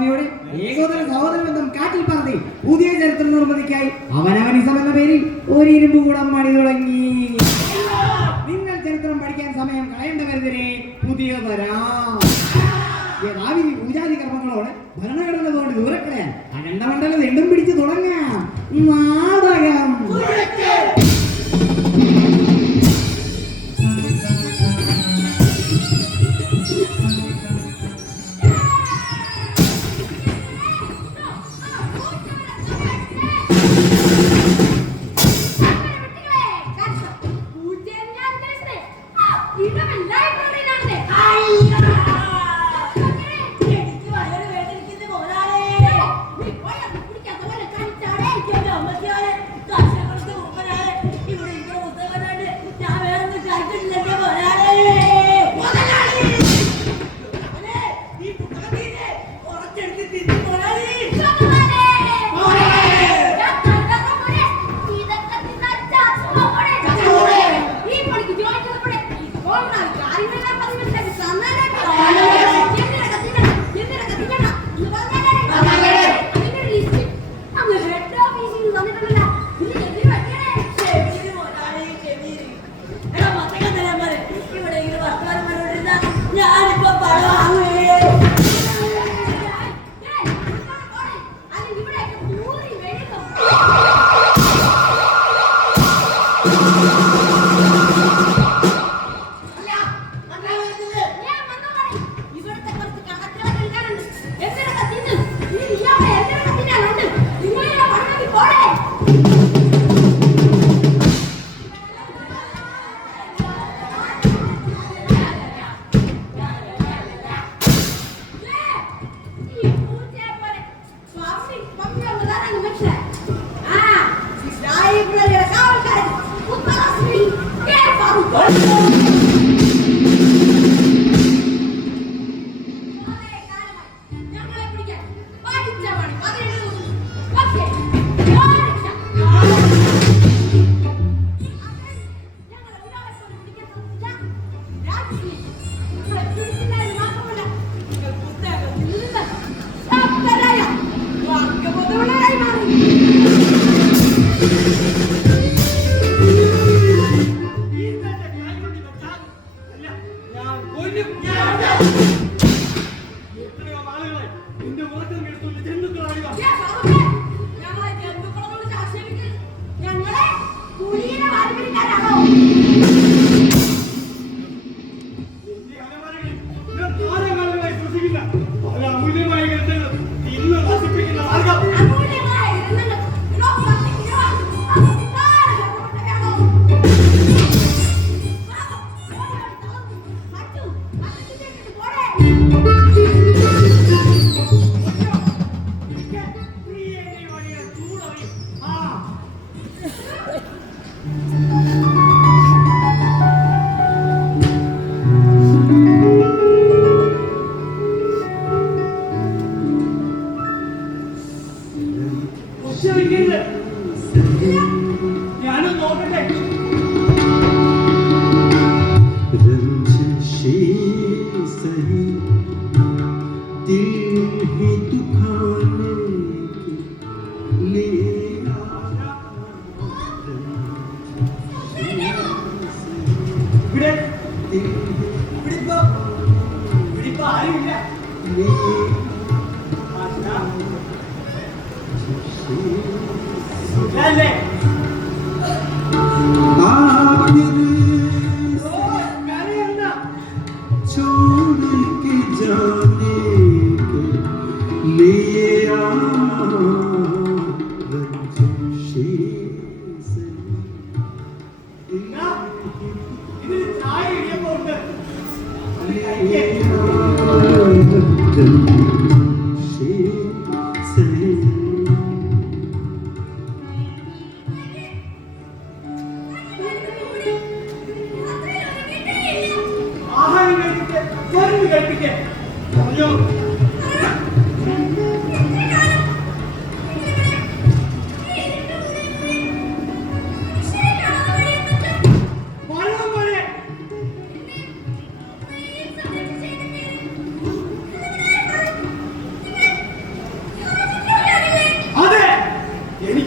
ഭാവനയോടെ ഏകോദര സഹോദര ബന്ധം കാറ്റിൽ പറത്തി പുതിയ ചരിത്ര നിർമ്മിതിക്കായി അവനവനിസം എന്ന പേരിൽ ഒരു ഇരുമ്പ് കൂടം പണി തുടങ്ങി. നിങ്ങൾ ചരിത്രം പഠിക്കാൻ സമയം കളയേണ്ടവരെതിരെ പുതിയ യഥാവിധി പൂജാതി കർമ്മങ്ങളോട് ഭരണഘടന കൊണ്ട് ദൂരക്കളയാൻ അഖണ്ഡമണ്ഡലം രണ്ടും പിടിച്ചു തുടങ്ങാം. നാടകം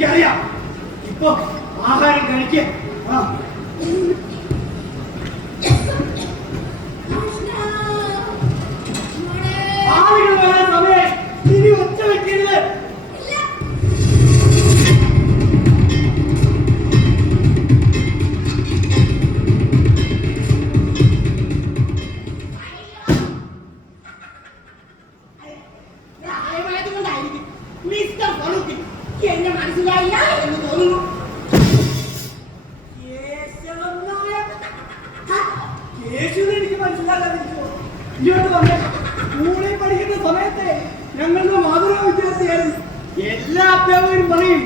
എനിക്കറിയാം. ഇപ്പൊ ആഹാരം കഴിക്ക. ആളുകൾ വരാൻ സമയം ഇനി ഒച്ച വെക്കരുത്. എന്നെ മനസ്സിലായില്ല എന്ന് തോന്നുന്നു. യേശുവിനെ എനിക്ക് മനസ്സിലാക്കാതിരിക്കുമോ? ഇങ്ങോട്ട് വന്നേ. സ്കൂളിൽ പഠിക്കുന്ന സമയത്തെ ഞങ്ങളുടെ മാതൃകാ വിദ്യാർത്ഥിയായിരുന്നു. എല്ലാ അധ്യാപകരും പറയും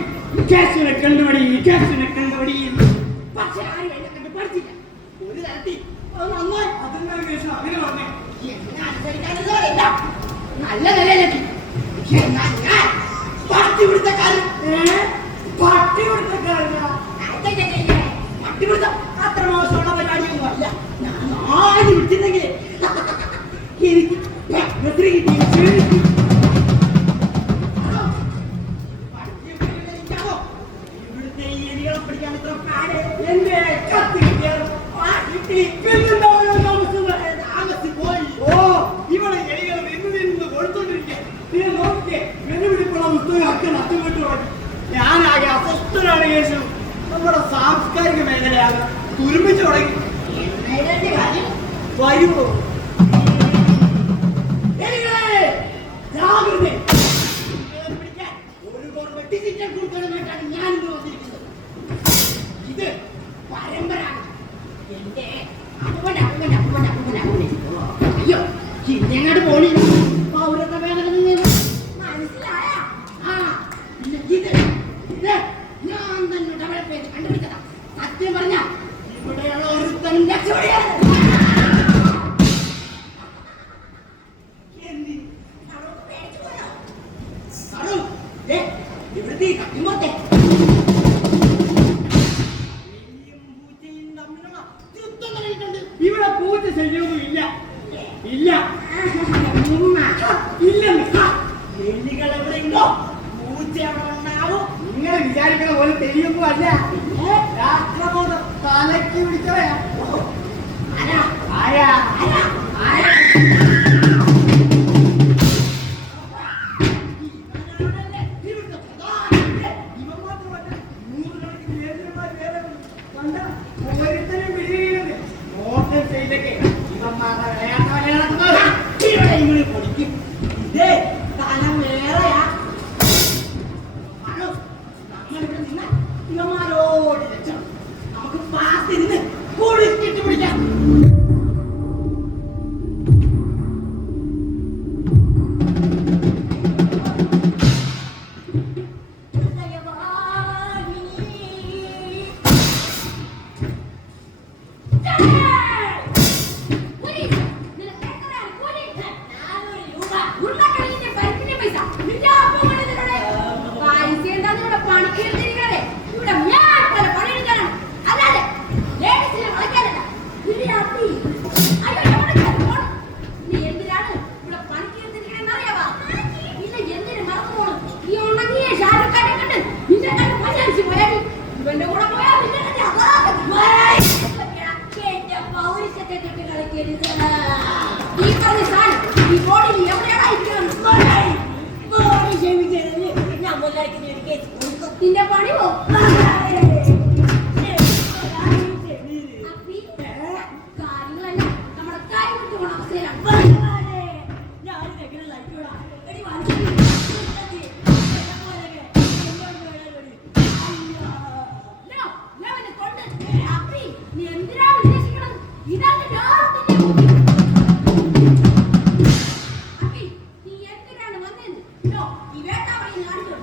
യേശുവിനെ കണ്ടുപടി, യേശുവിനെ കണ്ടുപടി. പക്ഷെ ആരും എന്നെ കണ്ട് പഠിച്ചില്ല. ഒരു തരത്തിൽ അത് നന്നായി. അതെന്താണ് യേശു അങ്ങനെ പറഞ്ഞേ? എന്നെ അനുസരിക്കാനുള്ളവരല്ല നല്ല നിലയിലെത്തി. എന്നാൽ ഞാൻ പട്ടിപിടുത്തക്കാരൻ. പട്ടിപിടുത്തക്കാരനാ? പട്ടിപിടുത്തം അത്ര മോശമുള്ള പരിപാടിയൊന്നും അല്ല. ഞാൻ നാല് വിട്ടിരുന്നെങ്കിൽ എനിക്ക് കിട്ടി. ഇവിടുത്തെ ഈ എലികളെ പിടിക്കാൻ ഇത്ര പാട്. എന്റെ കത്തി കിട്ടിയാലും പോയി. ഓ, ഇവിടെ എലികൾ നിന്ന് കൊടുത്തോണ്ടിരിക്കുക. നീ നോക്കിക്കേ, വെല്ലുവിളിപ്പുള്ള പുസ്തകം ഒക്കെ നഷ്ടപ്പെട്ടു തുടങ്ങി. ഞാനാകെ അസ്വസ്ഥനാണ് യേശു. നമ്മുടെ സാംസ്കാരിക മേഖലയാണ് തുരുമ്പിച്ചു തുടങ്ങി. വരുമോ? ഒരു കോർവെട്ടി സിറ്റർ കൊടുക്കണമെന്നാണ് ഞാൻ വന്നിരിക്കുന്നത്. ഇത് പരമ്പരാണ്. എന്റെ അപ്പൂപ്പന്റെ അപ്പൂപ്പന്റെ അപ്പൂപ്പന്റെ അപ്പൂപ്പന്റെ അപ്പൂപ്പൻ. അയ്യോ, ഇന്നെങ്ങോട്ട് പോണി? പൗരത്വ ഭേദഗതി മനസ്സിലായ? ആ, ഇത് ഞാൻ തന്നെ ഡെവലപ്പ് ചെയ്ത് കണ്ടുപിടിച്ചതാ. സത്യം പറഞ്ഞ ഇവിടെയുള്ള ഒരുത്തനും രക്ഷപ്പെടുകയാണ്. ഇവിടുത്തെ കട്ടിമത്തെ ഇവിടെ പൂച്ച ശല്യമൊന്നും ഇല്ല. ഇല്ല ഇല്ല. എല്ലികൾ എവിടെയുണ്ടോ പൂച്ച അവിടെ ഉണ്ടാവും. നിങ്ങൾ വിചാരിക്കുന്ന പോലെ തെളിയൊന്നും അല്ല. രാഷ്ട്രബോധം തലയ്ക്ക് പിടിച്ചവയാ. ആരാ ആരാ ആരാ ആരാ? നമുക്ക് പാത്തിരുന്ന് കുളിച്ചിട്ട് പിടിക്കാം. നിന്റെ പണിയോ കാര്യങ്ങളല്ല നമ്മുടെ കൈ വിട്ടു പോണ അവസ്ഥയിലാണ്. നീ എന്തിനാണ് ഉദ്ദേശിക്കുന്നത്? ഇതാണ് നീ എന്തിനാണ് വന്നത്? ഈ വേട്ട പറയുന്ന കാണിച്ചു.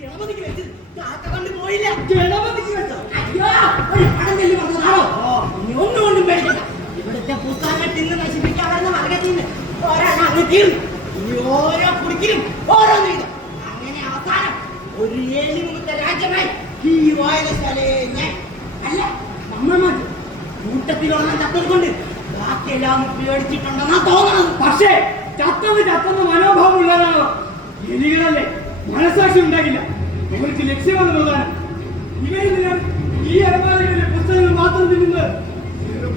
ഗണപതിക്ക് വെച്ച് കാക്ക കണ്ടു പോയില്ല. ഗണപതിക്ക് വെച്ചോ? അയ്യോ, ഒരു പടംചൊല്ലി പറഞ്ഞതാണോ? ഇനി ഒന്നുകൊണ്ടും പേടിക്കണ്ട. ഇവിടുത്തെ പുസ്തകങ്ങൾ തിന്ന് നശിപ്പിക്കാൻ വരുന്ന വർഗത്തിൽ നിന്ന് ഒരെണ്ണം അങ്ങ് തീർന്നു. ഇനി ഓരോ കുടിക്കിലും ഓരോ നീതം. അങ്ങനെ അവസാനം ഒരു ഏലിമുഖത്തെ രാജ്യമായി ഈ വായനശാലയെ ഞാൻ അല്ല നമ്മൾ മതി കൂട്ടത്തിലൊന്നും ചത്തത് കൊണ്ട് ബാക്കിയെല്ലാം പേടിച്ചിട്ടുണ്ടെന്നാ തോന്നുന്നത്. പക്ഷേ ചത്തത് മനോഭാവമുള്ളവരാണോ? എലികളല്ലേ, മനസാക്ഷി ഉണ്ടാകില്ല. അവർക്ക് ലക്ഷ്യമാണ് പ്രധാനം. ഇവരിൽ ഈ അലമാരകളിലെ പുസ്തകങ്ങൾ മാത്രം തിന്നുന്നത്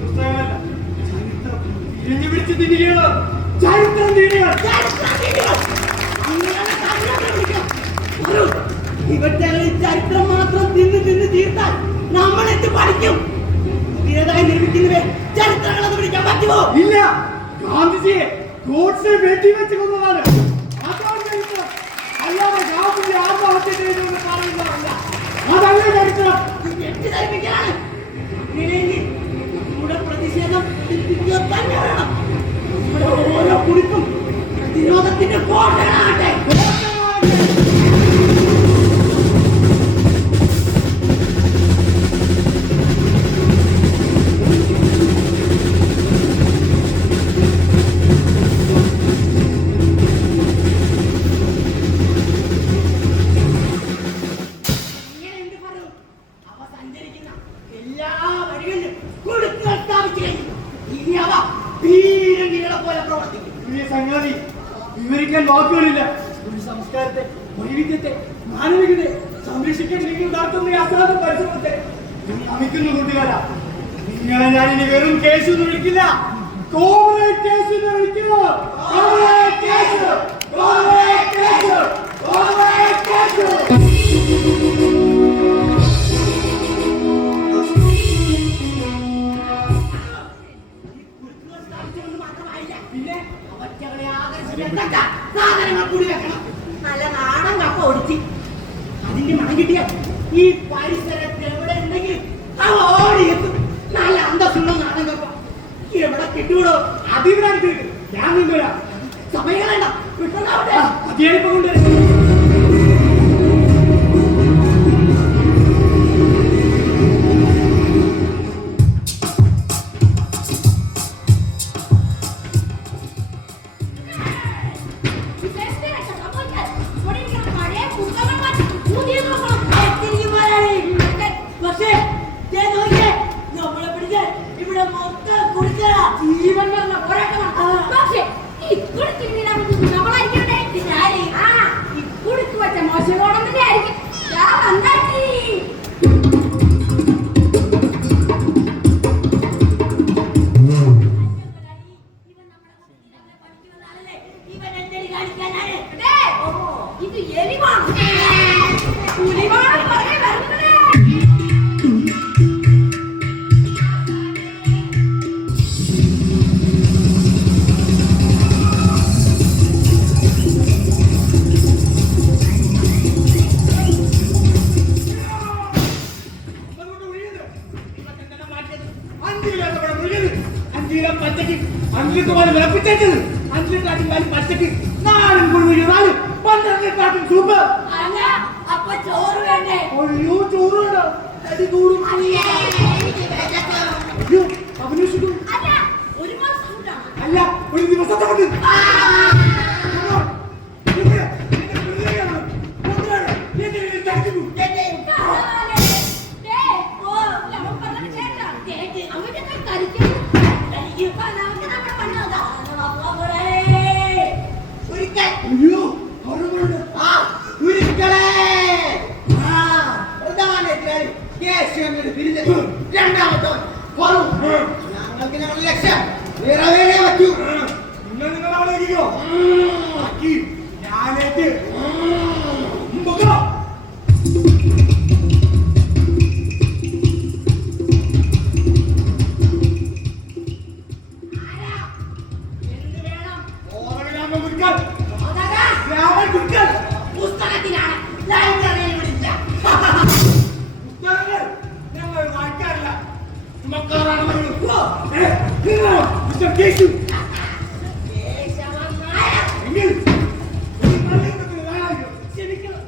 പുസ്തകമല്ല, ചരിത്രം തിരിഞ്ഞു പിടിച്ച് തിന്നുകയാണ്. ചരിത്രം തിരികെ ഇവിടുത്തെ ചരിത്രം മാത്രം തിന്ന് തീർത്താൽ നമ്മൾ എന്ത് പഠിക്കും? പുതിയതായി നിർമ്മിക്കുന്നവരെ ചരിത്രങ്ങളൊന്നും പിടിക്കാൻ പറ്റുമോ? ഇല്ല. ഗാന്ധിജിയെ ഗോഡ്സെ വെടിവെച്ച് കൊന്നതാണ്. അതാണ് ചരിത്രം. അല്ലാതെ ഗാന്ധിജി ആത്മഹത്യ ചെയ്തുകൊണ്ട് പറയുന്നതല്ല. അതല്ല ചരിത്രം. തെറ്റിദ്ധരിപ്പിക്കലാണ്. അങ്ങനെയെങ്കിൽ നമ്മുടെ പ്രതിഷേധം തന്നെ വേണം. നമ്മുടെ ഓരോ കുറിപ്പും പ്രതിരോധത്തിന്റെ കോട്ടകളാകട്ടെ. സംഗതി വിവരിക്കാൻ വാക്കുകളില്ല. ഒരു സംസ്കാരത്തെ, വൈവിധ്യത്തെ, മാനവികതയെ സംരക്ഷിക്കാൻ നിങ്ങൾ നടത്തുന്ന അസാധ പരിശ്രമത്തെ നമിക്കുന്നു കൂട്ടുകാരാ. നിങ്ങളെ ഞാനിനി വെറും കേസ് എന്ന് വിളിക്കില്ല, കോമ്രേഡ് കേസ് എന്ന് വിളിക്കുന്നു. Comrade case, comrade case, comrade case. സാധനങ്ങൾ കൂടി വെക്കണം. നല്ല നാടൻ കപ്പ ഒടിച്ച് അതിന്റെ മണം കിട്ടിയ ഈ പരിസരത്ത് എവിടെ ഉണ്ടെങ്കിലും അവ ഓടിയെത്തും. നല്ല അന്തസ്സുള്ള നാടൻ കപ്പ എവിടെ കിട്ടൂടോ? അതിവിടാണ് ഞാൻ കൊണ്ടുവരാം. സമയങ്ങളല്ല വിട്ടുണ്ടാവട്ടെ. അതിയായിപ്പം കൊണ്ടുവരാം. ക്ഷമിക്കണം.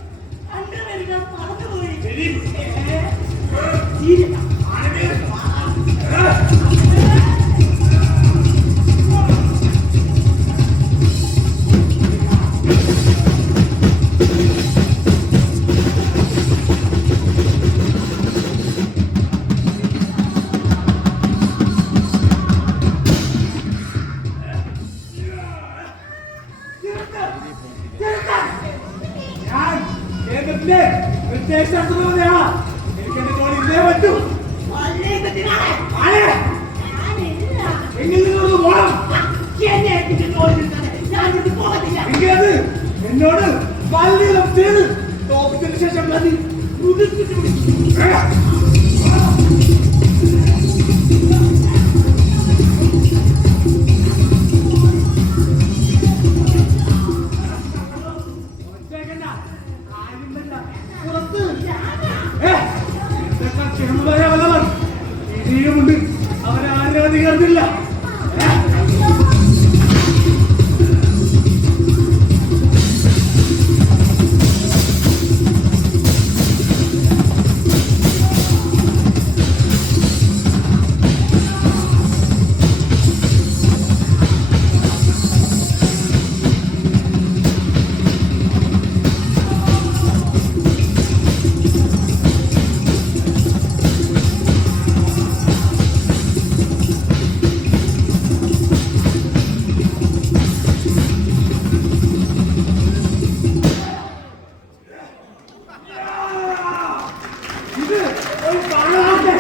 എനിക്കെന്റെ കോടി ഇതേ പറ്റൂ. വള്ളിയത്തിനാണ് ആരെ? ഞാനില്ല. എങ്കിൽ നിങ്ങളൊന്ന് പോണം. എന്നെ ഏൽപ്പിച്ചിട്ട് ഓടിച്ചിട്ടാണ് ഞാൻ ഇത് പോകത്തില്ല. എങ്കിലത് എന്നോട് പള്ളിയിലും ചെയ്ത് തോപ്പത്തിന് ശേഷം മതി. ഉദിച്ചിട്ട് വിളിക്കും. ഇനിയുമുണ്ട്. അവരാരും അധികാരമില്ല. ഇത് ഒരു പാഴാണ്.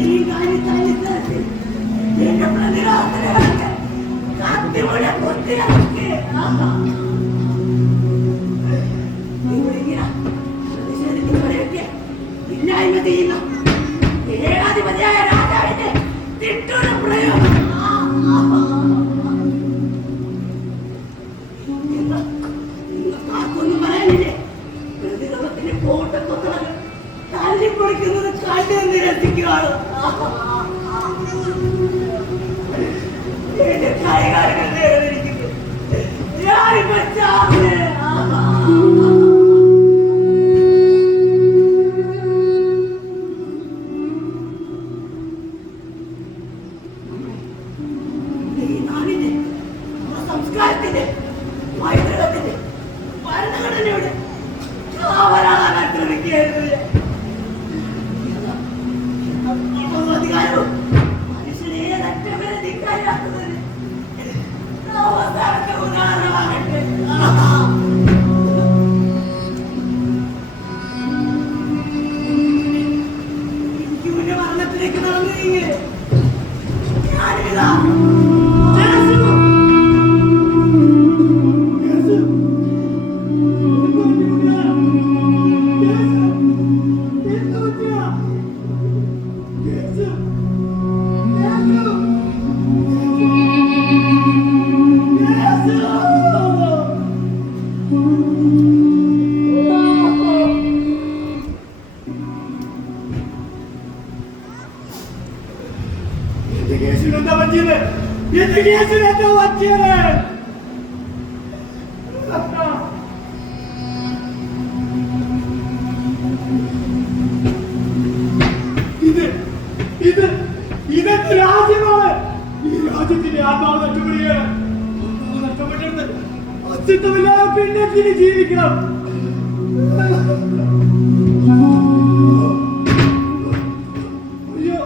ഈ കാര്യത്തിൽ എന്റെ പ്രതിരോധത്തിലേക്ക് കത്തിമുഴ കുത്തിയിറക്കി. പ്രതിഷേധിക്കുന്നവരെയൊക്കെ ഇല്ലായ്മ ചെയ്യുന്ന ഏകാധിപതിയായ രാജാവിന്റെ തിട്ടൂര പ്രയോഗം. ആർക്കൊന്നും പറയാനില്ലേ? പ്രതിരോധത്തിന് പോട്ടക്കൊത്തവർ തല്ലിപ്പൊളിക്കുന്നത് കണ്ടു നിരസിക്കുകയാണ്. എന്റെ കൈകാലുകൾ നേടിയിരിക്കുന്നു. ഞാനിപ്പോ ചാവുകയാണ്. ഈ നാടിന്റെ സംസ്കാരത്തിന്റെ പൈതൃകത്തിന്റെ ഭരണഘടനയുടെ കാവലാളാകാൻ ശ്രമിക്കുകയായിരുന്നു. അധികാരവും മനുഷ്യനെ ഏതറ്റം വരെ ധിക്കാരാക്കുന്നതിന് അവസാനത്തെ ഉദാഹരണമാകട്ടെ. എനിക്ക് മുന്നേ മരണത്തിലേക്ക് നടന്നു നീങ്ങി ഞാനിതാ എന്താ പറ്റിയത്? എന്ത് കേസിന് എന്താ പറ്റിയത്? ഇതെന്ത് രാജ്യമാണ്? ഈ രാജ്യത്തിന്റെ ആത്മാവ് നഷ്ടപ്പെടുകയാണ്. ആത്മാവ് നഷ്ടപ്പെട്ടിട്ട് അസ്തിത്വമില്ലാതെ പിന്നെ തിരി ജീവിക്കണം. അയ്യോ,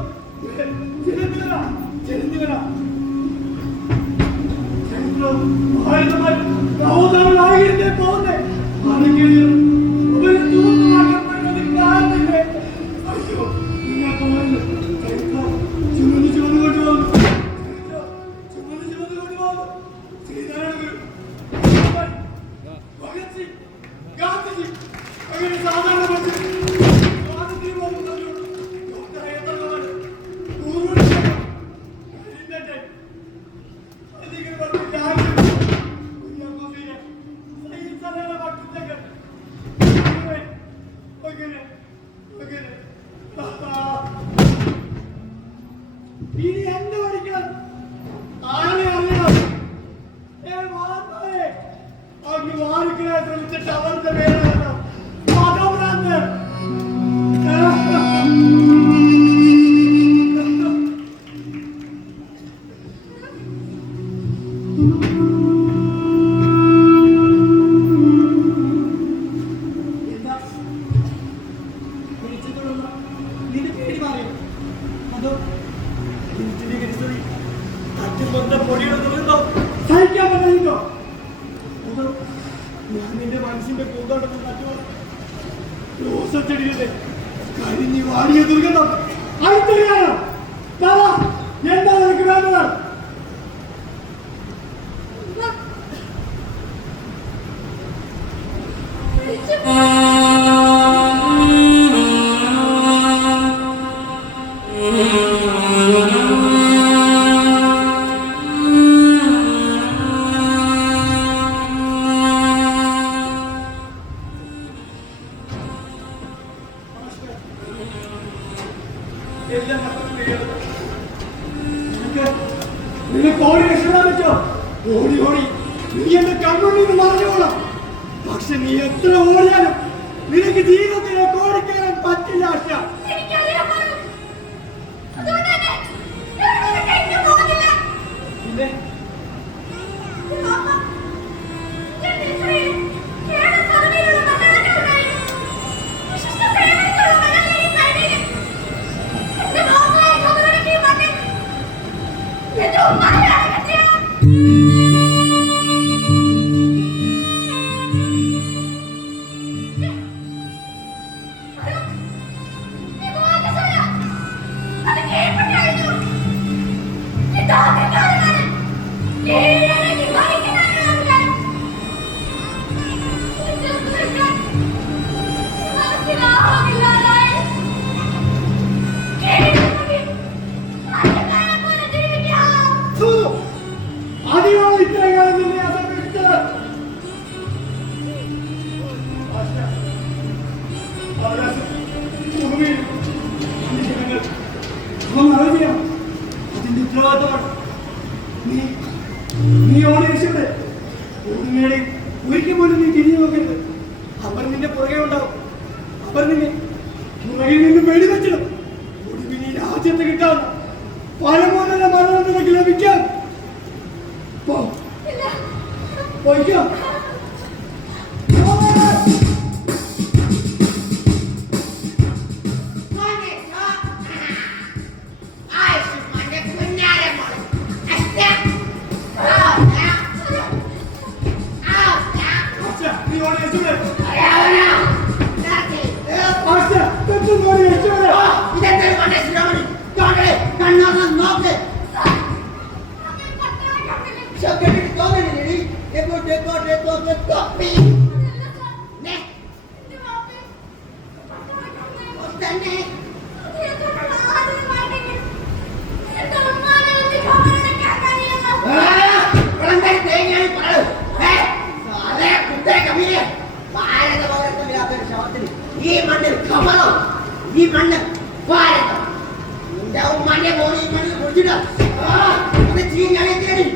ചെലുന്നുകട സഹോദരനായിരുന്നേ പോകുന്നേ ആരെങ്കിലും ഒരു തൂത്തുമാക്കപ്പെടുന്നത് കാണുന്നില്ലേ? അയ്യോ, നിങ്ങൾക്ക് ചരിത്രം ചുമന്ന് ചുമന്ന് കൊണ്ടുപോകുന്നു. ചുമന്ന് ചുമന്ന് കൊണ്ടുപോകുന്നു. ശ്രീനാരായണ ഗുരു, ഭഗത് സിംഗ്, ഗാന്ധിജി, അങ്ങനെ സാധാരണ മനുഷ്യർ സ്വാതന്ത്ര്യം പോകുന്നവരും ഡോക്ടർ അയ്യപ്പനവർ ഇനി എന്ത് പഠിക്കണം? ആരെ അറിയണം? അങ്ങ് വാരിക്കാൻ ശ്രമിച്ചിട്ട് അവരുടെ പേരാണ് മതഭ്രാന്തർ. എന്റെ മനസ്സിന്റെ പൂന്തോട്ടത്തിൽ നട്ടുവാണ് റോസച്ചെടിയുടെ കരിഞ്ഞു വാടിയ ദുർഗന്ധം അടുത്തറിയാനോ എന്താ നിനക്ക് വേണ്ടത്? നിനക്ക് ഓടി രക്ഷപ്പെടാൻ പറ്റോ? ഓടി ഓടി നീ എന്റെ കണ്ണുള്ളിൽ നിന്ന് മറിഞ്ഞോളാം. പക്ഷെ നീ എത്ര ഓടിയാലും നിനക്ക് ജീവിതത്തിലേക്ക് ഓടിക്കയറാൻ പറ്റില്ല. ആശ പിന്നെ അതിന്റെ ഉത്തരവാദിത്തമാണ്. നീ ഓടി രക്ഷപ്പെട്. ഓടുന്നേടെ ഒരിക്കൽ പോലും നീ തിരിഞ്ഞു നോക്കരുത്. അവർ നിന്റെ പുറകെ ഉണ്ടാവും. അവർ നിന്നെ പുറകിൽ നിന്ന് വെടിവെച്ചിടും. ഒടുവിൽ ഈ രാജ്യത്ത് കിട്ടാൻ പരമോന്നത മരണം നിനക്ക് ലഭിക്കാൻ പോയിക്കോ. ഈ മണ്ണിൽ കമലം, ഈ മണ്ണ് ഭാരതം. നിന്റെ ഉമ്മാന്റെ മോനെ ഈ മണ്ണിൽ കുടിച്ചിട്ട് ചീഞ്ഞാലെ തേടി.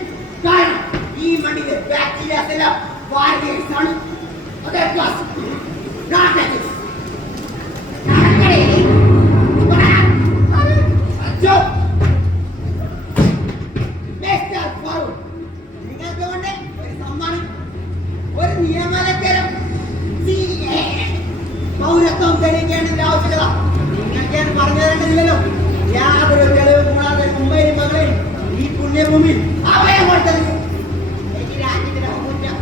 കാരണം ഈ മണ്ണിലെ ബാക്ടീരിയാസ് എല്ലാം ഭാരതീയസ് ആണ്. അതേ പ്ലസ് നിങ്ങൾക്ക് കൊണ്ട് ഒരു സമ്മാനം, ഒരു നിയമലക്കരം പൗരത്വം തെളിയിക്കേണ്ടതിന്റെ ആവശ്യകത നിങ്ങൾക്ക് ഞാൻ പറഞ്ഞു തരേണ്ടതില്ലല്ലോ. യാതൊരു തെളിവ് കൂടാതെ മുംബൈയിൽ മകളിൽ ഈ പുണ്യഭൂമിയിൽ അവയം കൊടുത്തത് എനിക്ക് രാജ്യത്തിന്റെ കുറ്റം.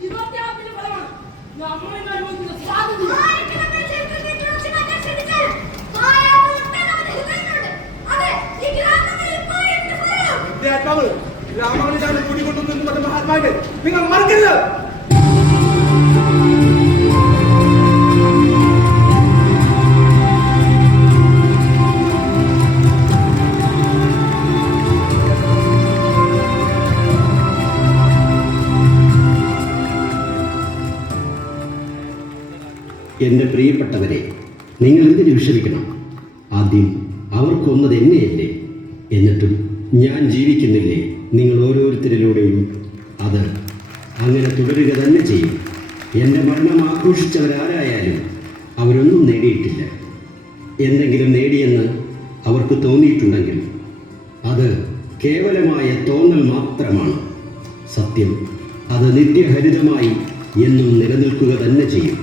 തീവ്രത്യാഗത്തിന്റെ ഫലമാണ് നമ്മൾ ഇന്ന് അനുഭവിക്കുന്ന സ്വാതന്ത്ര്യം. ആയിരക്കണക്കിന് ചരിത്രത്തെ തുറച്ച് മാറ്റാൻ ശ്രമിച്ചാൽ മായാത്ത ഒട്ടനവധി ഹൃദയങ്ങളുണ്ട്. അതെ, ഈ ഗ്രാമങ്ങളിൽ മായത്തിന്റെ ഫലം. വിദ്യാത്മാക്കൾ ഗ്രാമങ്ങളിലാണ് കൂടിക്കൊണ്ടുവന്ന മറ്റു മഹാത്മാക്കൾ നിങ്ങൾ മറക്കരുത്. എൻ്റെ പ്രിയപ്പെട്ടവരെ, നിങ്ങൾ എന്തിനു വിഷമിക്കണം? ആദ്യം അവർ കൊന്നത് എന്നെയല്ലേ? എന്നിട്ടും ഞാൻ ജീവിക്കുന്നില്ലേ? നിങ്ങൾ ഓരോരുത്തരിലൂടെയും അത് അങ്ങനെ തുടരുക തന്നെ ചെയ്യും. എൻ്റെ മരണം ആഘോഷിച്ചവരാരായാലും അവരൊന്നും നേടിയിട്ടില്ല. എന്തെങ്കിലും നേടിയെന്ന് അവർക്ക് തോന്നിയിട്ടുണ്ടെങ്കിൽ അത് കേവലമായ തോന്നൽ മാത്രമാണ്. സത്യം അത് നിത്യഹരിതമായി എന്നും നിലനിൽക്കുക തന്നെ ചെയ്യും.